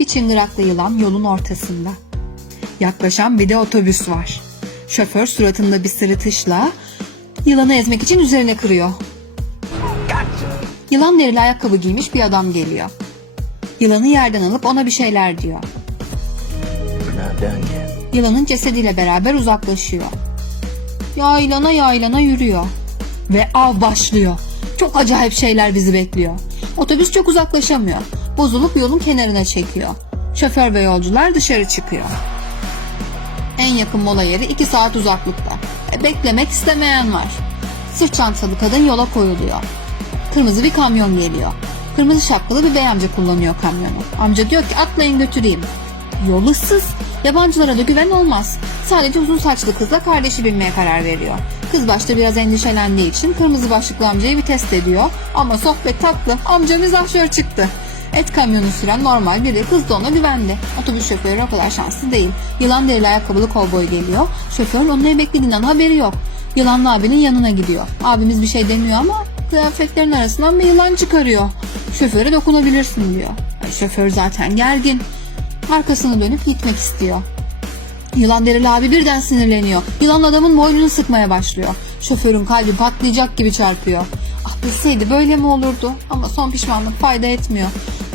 Bir çıngıraklı yılan yolun ortasında. Yaklaşan bir de otobüs var. Şoför suratında bir sırıtışla yılanı ezmek için üzerine kırıyor. Yılan derili ayakkabı giymiş bir adam geliyor. Yılanı yerden alıp ona bir şeyler diyor. Yılanın cesediyle beraber uzaklaşıyor. Yaylana yaylana yürüyor. Ve av başlıyor. Çok acayip şeyler bizi bekliyor. Otobüs çok uzaklaşamıyor. Bozulup yolun kenarına çekiyor. Şoför ve yolcular dışarı çıkıyor. En yakın mola yeri 2 saat uzaklıkta. E, beklemek istemeyen var. Sırt çantalı kadın yola koyuluyor. Kırmızı bir kamyon geliyor. Kırmızı şapkalı bir bey amca kullanıyor kamyonu. Amca diyor ki atlayın götüreyim. Yol ıssız. Yabancılara da güven olmaz. Sadece uzun saçlı kızla kardeşi binmeye karar veriyor. Kız başta biraz endişelendiği için kırmızı başlıklı amcayı bir test ediyor. Ama sohbet tatlı. Amca mizahşör çıktı. Et kamyonu süren normal biri. Kız da ona güvendi. Otobüs şoförü o kadar şanslı değil. Yılan derili ayakkabılı kovboy geliyor. Şoförün onun ne beklediğinden haberi yok. Yılanlı abinin yanına gidiyor. Abimiz bir şey demiyor ama kıyafetlerin arasından bir yılan çıkarıyor. Şoföre dokunabilirsin diyor. Şoför zaten gergin. Arkasını dönüp gitmek istiyor. Yılan derili abi birden sinirleniyor. Yılan adamın boynunu sıkmaya başlıyor. Şoförün kalbi patlayacak gibi çarpıyor. Ah bilseydi böyle mi olurdu? Ama son pişmanlık fayda etmiyor.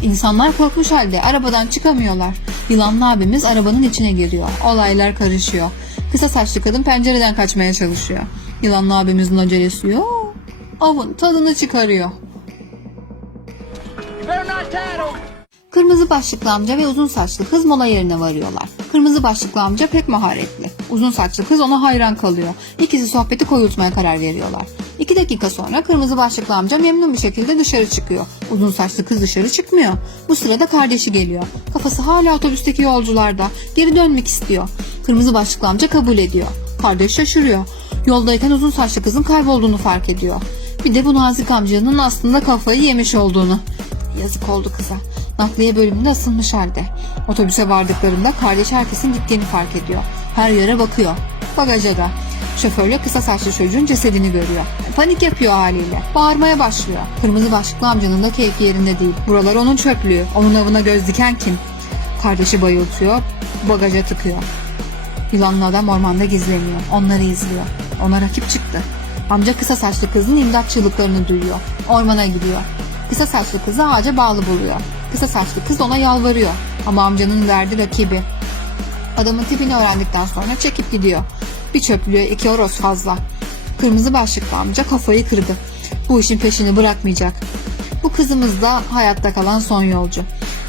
İnsanlar korkmuş halde arabadan çıkamıyorlar. Yılanlı abimiz arabanın içine giriyor. Olaylar karışıyor. Kısa saçlı kadın pencereden kaçmaya çalışıyor. Yılanlı abimizin acelesi yok. Avın tadını çıkarıyor. Kırmızı başlıklı amca ve uzun saçlı kız mola yerine varıyorlar. Kırmızı başlıklı amca pek maharetli. Uzun saçlı kız ona hayran kalıyor. İkisi sohbeti koyultmaya karar veriyorlar. İki dakika sonra kırmızı başlıklı amca memnun bir şekilde dışarı çıkıyor. Uzun saçlı kız dışarı çıkmıyor. Bu sırada kardeşi geliyor. Kafası hala otobüsteki yolcularda. Geri dönmek istiyor. Kırmızı başlıklı amca kabul ediyor. Kardeş şaşırıyor. Yoldayken uzun saçlı kızın kaybolduğunu fark ediyor. Bir de bu nazik amcanın aslında kafayı yemiş olduğunu. Yazık oldu kıza. Nakliye bölümünde asılmış halde. Otobüse vardıklarında kardeş herkesin gittiğini fark ediyor. Her yere bakıyor. Bagaja da. Şoförle kısa saçlı çocuğun cesedini görüyor. Panik yapıyor haliyle. Bağırmaya başlıyor. Kırmızı başlıklı amcanın da keyfi yerinde değil. Buralar onun çöplüğü. Onun avına göz diken kim? Kardeşi bayıltıyor. Bagaja tıkıyor. Yılanlı adam ormanda gizleniyor. Onları izliyor. Ona rakip çıktı. Amca kısa saçlı kızın imdat çığlıklarını duyuyor. Ormana gidiyor. Kısa saçlı kızı ağaca bağlı buluyor. Kısa saçlı kız ona yalvarıyor. Ama amcanın derdi rakibi. Adamın tipini öğrendikten sonra çekip gidiyor. Bir çöplüğe iki horoz fazla. Kırmızı başlıklı amca kafayı kırdı. Bu işin peşini bırakmayacak. Bu kızımız da hayatta kalan son yolcu.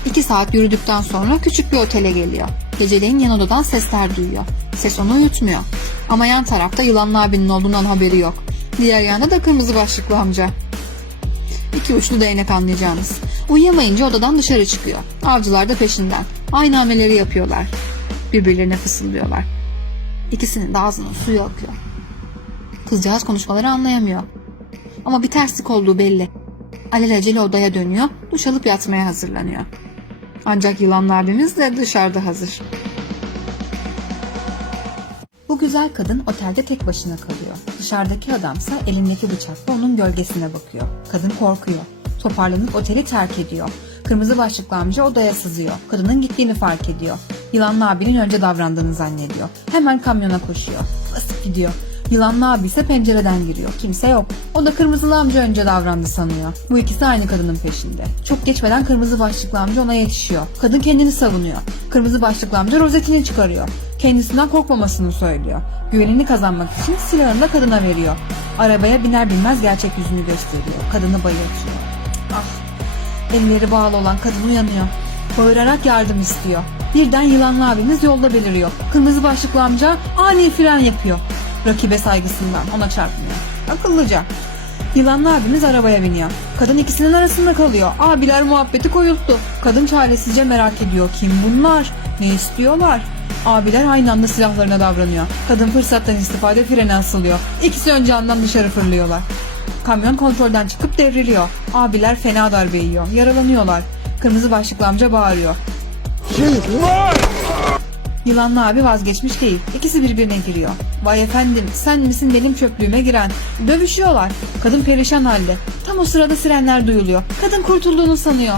İki saat yürüdükten sonra küçük bir otele geliyor. Geceleyin yan odadan sesler duyuyor. Ses onu uyutmuyor. Ama yan tarafta yılanlı abinin olduğundan haberi yok. Diğer yanda da kırmızı başlıklı amca. İki uçlu değnek anlayacağınız. Uyuyamayınca odadan dışarı çıkıyor. Avcılar da peşinden. Aynı hamleleri yapıyorlar. Birbirlerine fısıldıyorlar. İkisinin de ağzının suyu akıyor. Kızcağız konuşmaları anlayamıyor. Ama bir terslik olduğu belli. Alelacele odaya dönüyor, duş alıp yatmaya hazırlanıyor. Ancak yılanlı abimiz de dışarıda hazır. Bu güzel kadın otelde tek başına kalıyor. Dışarıdaki adamsa elindeki bıçakla onun gölgesine bakıyor. Kadın korkuyor. Toparlanıp oteli terk ediyor. Kırmızı başlıklı amca odaya sızıyor. Kadının gittiğini fark ediyor. Yılanlı abinin önce davrandığını zannediyor. Hemen kamyona koşuyor. Basıp gidiyor. Yılanlı abi ise pencereden giriyor. Kimse yok. O da kırmızılı amca önce davrandı sanıyor. Bu ikisi aynı kadının peşinde. Çok geçmeden kırmızı başlıklı amca ona yetişiyor. Kadın kendini savunuyor. Kırmızı başlıklı amca rozetini çıkarıyor. Kendisinden korkmamasını söylüyor. Güvenini kazanmak için silahını da kadına veriyor. Arabaya biner binmez gerçek yüzünü gösteriyor. Kadını bayıltıyor. Ah Elleri bağlı olan kadın uyanıyor. Bağırarak yardım istiyor. Birden yılanlı abimiz yolda beliriyor. Kırmızı başlıklı amca ani fren yapıyor. Rakibe saygısından ona çarpmıyor. Akıllıca. Yılanlı abimiz arabaya biniyor. Kadın ikisinin arasında kalıyor. Abiler muhabbeti koyulttu. Kadın çaresizce merak ediyor. Kim bunlar? Ne istiyorlar? Abiler aynı anda silahlarına davranıyor. Kadın fırsattan istifade frene asılıyor. İkisi önce yandan dışarı fırlıyorlar. Kamyon kontrolden çıkıp devriliyor. Abiler fena darbe yiyor. Yaralanıyorlar. Kırmızı başlıklı amca bağırıyor. Yılanlı abi vazgeçmiş değil. İkisi birbirine giriyor. Vay efendim sen misin benim çöplüğüme giren? Dövüşüyorlar. Kadın perişan halde. Tam o sırada sirenler duyuluyor. Kadın kurtulduğunu sanıyor.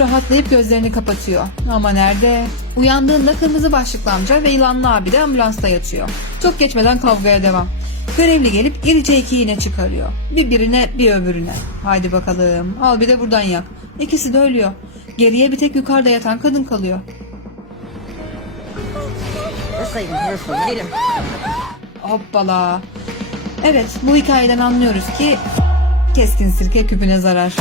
Rahatlayıp gözlerini kapatıyor. Ama nerede? Uyandığında kırmızı başlıklı amca ve yılanlı abi de ambulansta yatıyor. Çok geçmeden kavgaya devam. Görevli gelip irice iki iğne çıkarıyor. Bir birine bir öbürüne. Haydi bakalım al bir de buradan yak. İkisi de ölüyor. Geriye bir tek yukarıda yatan kadın kalıyor. Hoppala. Evet bu hikayeden anlıyoruz ki keskin sirke küpüne zarar.